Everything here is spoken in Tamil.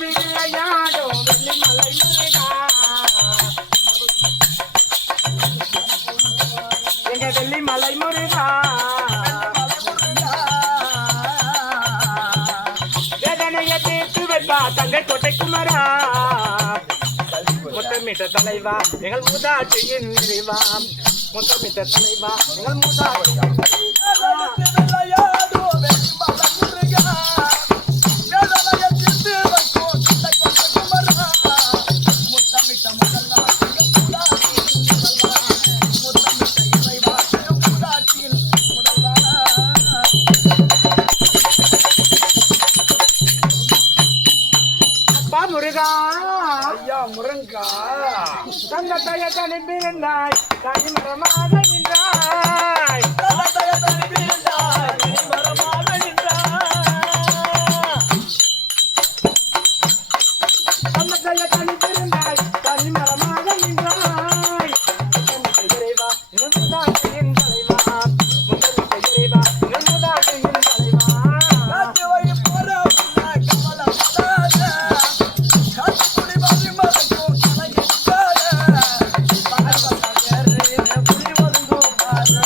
விளையாடும் வெள்ளிமலை முருகா எங்க வெள்ளிமலை முருகா? வேதனையை தீர்த்து வைப்பா தங்கை கோட்டை குமரா. முத்தமிட்ட தலைவா எங்கள் மூதாட்டியின் நிறைவா முத்தமிட்ட தலைவா எங்கள் மூதாட்டியின் அப்பா முருகா ஐயா முருங்கா. தங்க தய தனிப்பிருந்தாய் தனி மரமாக நின்றாய்.